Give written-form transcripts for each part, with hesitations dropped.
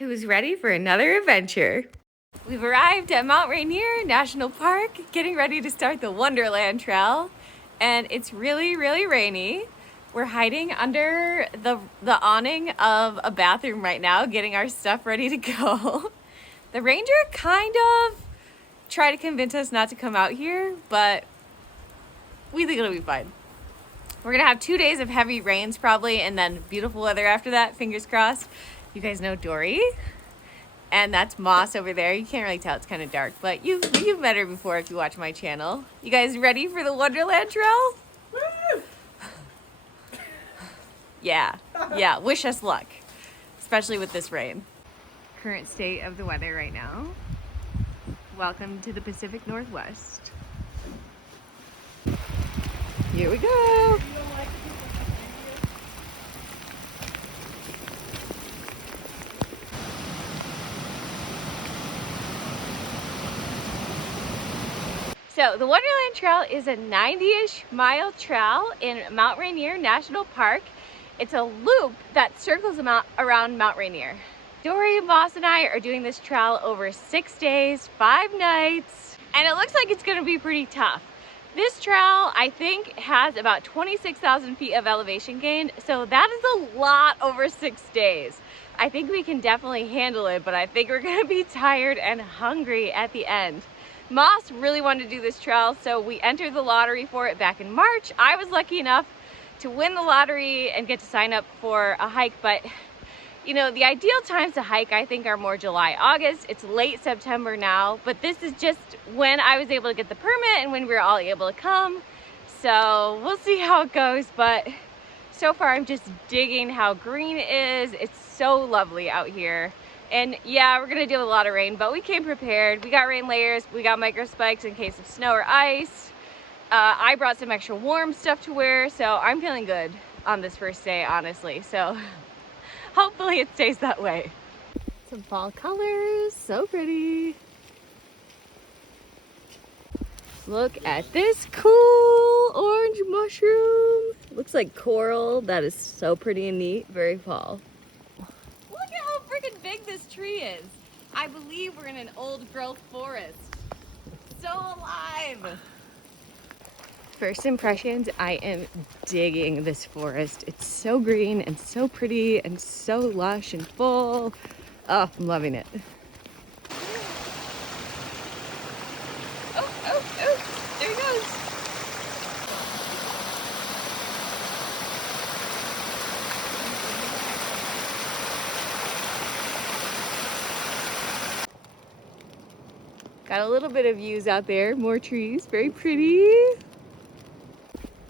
who's ready for another adventure. We've arrived at Mount Rainier National Park, getting ready to start the Wonderland Trail, and it's really, really rainy. We're hiding under the awning of a bathroom right now, getting our stuff ready to go. The ranger kind of tried to convince us not to come out here, but we think it'll be fine. We're gonna have 2 days of heavy rains probably, and then beautiful weather after that, fingers crossed. You guys know Dori, and that's Moss over there. You can't really tell, it's kind of dark, but you've met her before if you watch my channel. You guys ready for the Wonderland Trail? Woo! Yeah, wish us luck, especially with this rain. Current state of the weather right now. Welcome to the Pacific Northwest. Here we go. So the Wonderland Trail is a 90-ish mile trail in Mount Rainier National Park. It's a loop that circles around Mount Rainier. Dori, Moss, and I are doing this trail over 6 days, 5 nights, and it looks like it's gonna be pretty tough. This trail, I think, has about 26,000 feet of elevation gain, so that is a lot over 6 days. I think we can definitely handle it, but I think we're gonna be tired and hungry at the end. Moss really wanted to do this trail, so we entered the lottery for it back in March. I was lucky enough to win the lottery and get to sign up for a hike, but you know, the ideal times to hike, I think, are more July, August. It's late September now, but this is just when I was able to get the permit and when we were all able to come. So we'll see how it goes, but so far I'm just digging how green it is. It's so lovely out here. And yeah, we're gonna deal with a lot of rain, but we came prepared. We got rain layers, we got micro spikes in case of snow or ice. I brought some extra warm stuff to wear, so I'm feeling good on this first day, honestly. So hopefully it stays that way. Some fall colors, so pretty. Look at this cool orange mushroom. Looks like coral. That is so pretty and neat, very fall. Look at how freaking big this tree is. I believe we're in an old growth forest. So alive. First impressions, I am digging this forest. It's so green and so pretty and so lush and full. Oh, I'm loving it. Oh, there he goes. Got a little bit of views out there, more trees, very pretty.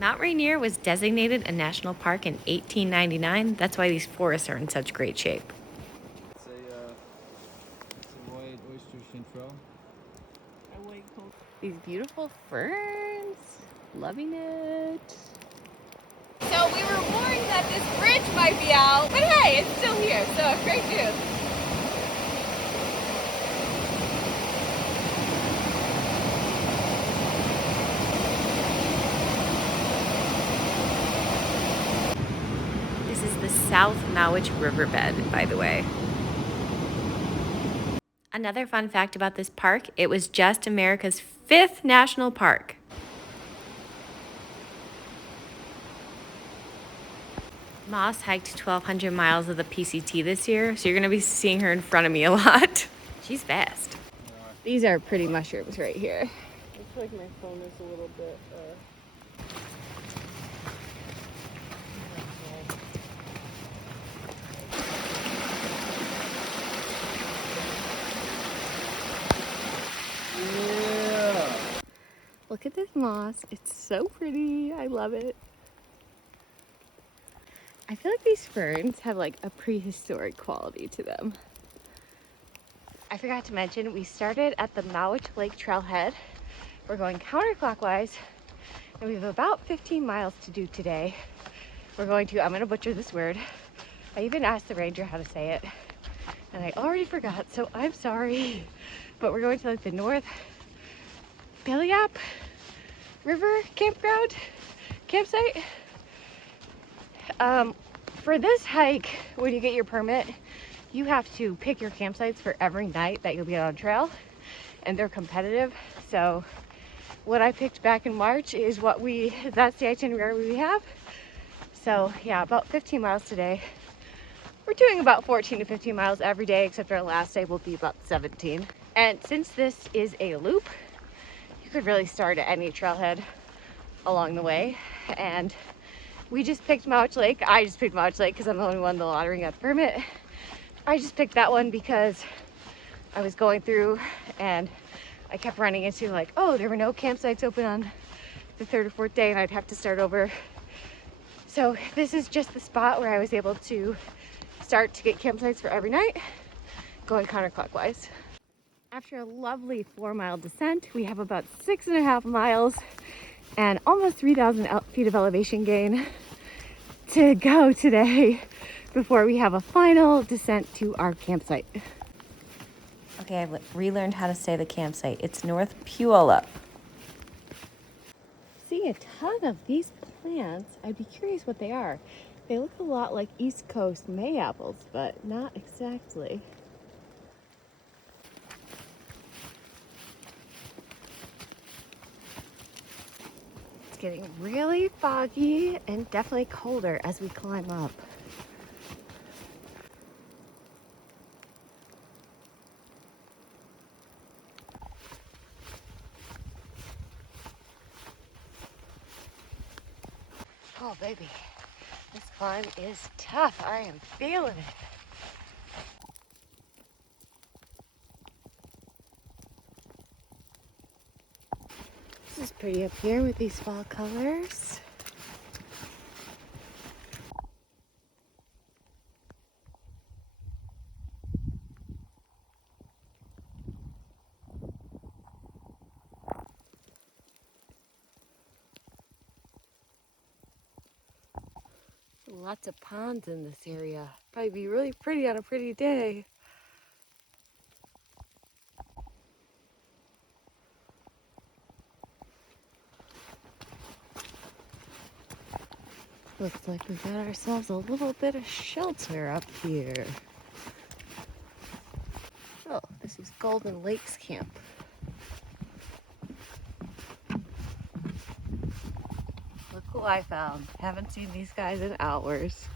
Mount Rainier was designated a national park in 1899. That's why these forests are in such great shape. It's a white oyster chanterelle. These beautiful ferns, loving it. So we were warned that this bridge might be out, but hey, it's still here, so great news. South Mowich Riverbed, by the way. Another fun fact about this park, it was just America's 5th national park. Moss hiked 1,200 miles of the PCT this year, so you're gonna be seeing her in front of me a lot. She's fast. These are pretty mushrooms right here. Looks like my phone is a little bit yeah. Look at this moss. It's so pretty. I love it. I feel like these ferns have like a prehistoric quality to them. I forgot to mention, we started at the Mowich Lake trailhead. We're going counterclockwise, and we have about 15 miles to do today. We're going to, I'm gonna butcher this word. I even asked the ranger how to say it, and I already forgot, so I'm sorry. But we're going to like the North Puyallup River campsite. For this hike, when you get your permit, you have to pick your campsites for every night that you'll be on trail, and they're competitive. So what I picked back in March is that's the itinerary we have. So yeah, about 15 miles today. We're doing about 14 to 15 miles every day, except our last day will be about 17. And since this is a loop, you could really start at any trailhead along the way. And we just picked Mowich Lake. I just picked Mowich Lake because I'm the only one in the lottery got the permit. I just picked that one because I was going through and I kept running into like, oh, there were no campsites open on the third or fourth day and I'd have to start over. So this is just the spot where I was able to start to get campsites for every night, going counterclockwise. After a lovely 4-mile descent, we have about 6.5 miles and almost 3,000 feet of elevation gain to go today before we have a final descent to our campsite. Okay, I've relearned how to say the campsite. It's North Puyallup. Seeing a ton of these plants, I'd be curious what they are. They look a lot like East Coast May apples, but not exactly. It's getting really foggy and definitely colder as we climb up. Oh baby, this climb is tough. I am feeling it. This is pretty up here with these fall colors. Lots of ponds in this area. Probably be really pretty on a pretty day. Looks like we got ourselves a little bit of shelter up here. Oh, this is Golden Lakes Camp. Look who I found. Haven't seen these guys in hours.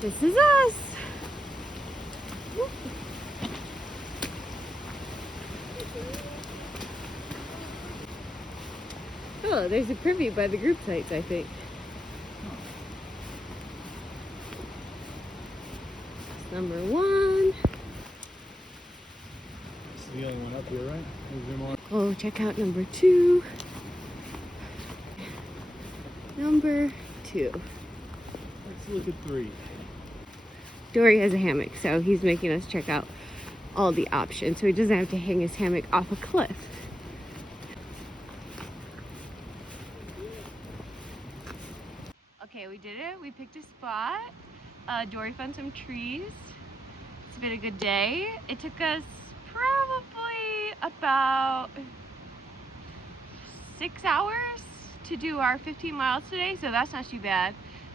This is us. Oh, there's a privy by the group sites, I think. It's number 1. It's the only one up here, right? Is there more? Oh, check out number 2. Number 2. Let's look at 3. Dori has a hammock, so he's making us check out all the options so he doesn't have to hang his hammock off a cliff. Okay, we did it. We picked a spot. Dori found some trees. It's been a good day. It took us probably about 6 hours to do our 15 miles today, so that's not too bad.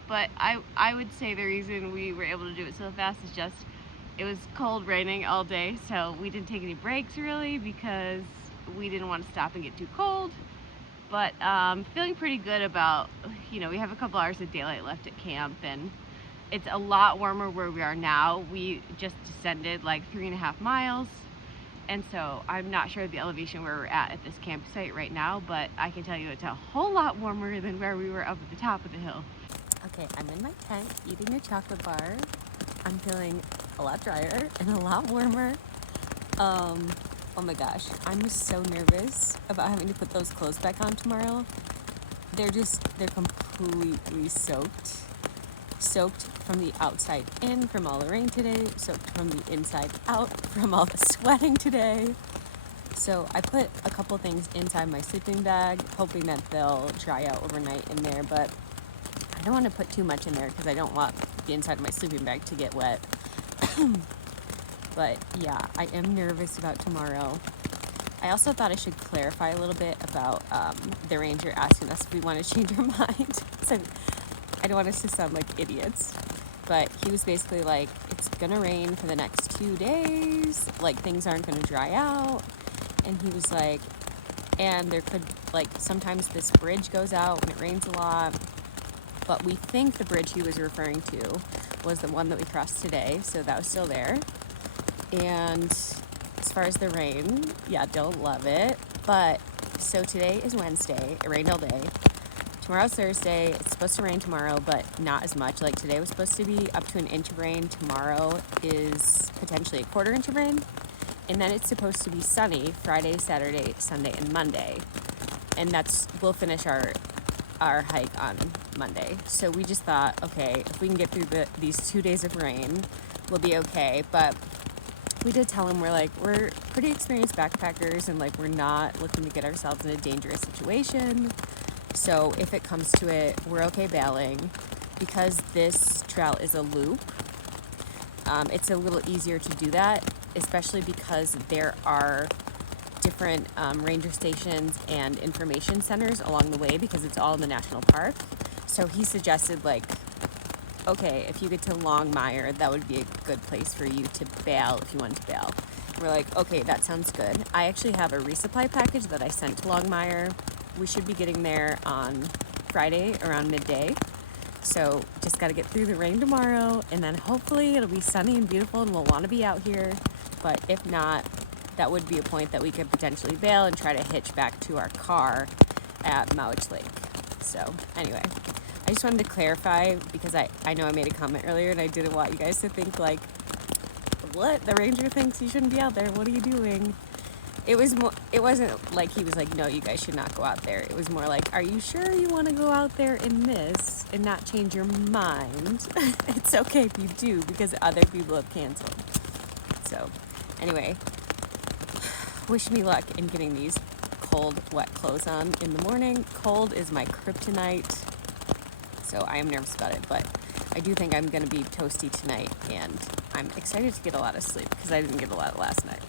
But I would say the reason we were able to do it so fast is just it was cold, raining all day, so we didn't take any breaks really because we didn't want to stop and get too cold. But feeling pretty good about, we have a couple hours of daylight left at camp and it's a lot warmer where we are now. We just descended like 3.5 miles. And so I'm not sure the elevation where we're at this campsite right now, but I can tell you it's a whole lot warmer than where we were up at the top of the hill. Okay, I'm in my tent eating a chocolate bar. I'm feeling a lot drier and a lot warmer. Oh my gosh, I'm just so nervous about having to put those clothes back on tomorrow. They're completely soaked. soaked from the outside in from all the rain today, soaked from the inside out from all the sweating today. So I put a couple things inside my sleeping bag, hoping that they'll dry out overnight in there, but I don't want to put too much in there because I don't want the inside of my sleeping bag to get wet. But yeah, I am nervous about tomorrow. I also thought I should clarify a little bit about the ranger asking us if we want to change our mind. So I don't want us to sound like idiots, but he was basically like, it's gonna rain for the next 2 days, like things aren't gonna dry out. And he was like, and there could, like, sometimes this bridge goes out when it rains a lot, but we think the bridge he was referring to was the one that we crossed today, so that was still there. And as far as the rain, yeah, don't love it. But so today is Wednesday. It rained all day. Tomorrow's Thursday. It's supposed to rain tomorrow, but not as much. Like today was supposed to be up to an inch of rain. Tomorrow is potentially a quarter inch of rain. And then it's supposed to be sunny Friday, Saturday, Sunday, and Monday. And we'll finish our hike on Monday. So we just thought, okay, if we can get through these 2 days of rain, we'll be okay. But we did tell him we're pretty experienced backpackers and we're not looking to get ourselves in a dangerous situation. So if it comes to it, we're okay bailing. Because this trail is a loop, it's a little easier to do that, especially because there are different ranger stations and information centers along the way because it's all in the national park. So he suggested okay, if you get to Longmire, that would be a good place for you to bail if you want to bail. And we're like, okay, that sounds good. I actually have a resupply package that I sent to Longmire. We should be getting there on Friday around midday. So just got to get through the rain tomorrow, and then hopefully it'll be sunny and beautiful and we'll want to be out here. But if not, that would be a point that we could potentially bail and try to hitch back to our car at Mowich Lake. So anyway, I just wanted to clarify because I know I made a comment earlier and I didn't want you guys to think what? The ranger thinks you shouldn't be out there. What are you doing? It wasn't like he was like, no, you guys should not go out there. It was more like, are you sure you want to go out there in this and not change your mind? It's okay if you do because other people have canceled. So anyway, wish me luck in getting these cold, wet clothes on in the morning. Cold is my kryptonite. So I am nervous about it, but I do think I'm going to be toasty tonight, and I'm excited to get a lot of sleep because I didn't get a lot last night.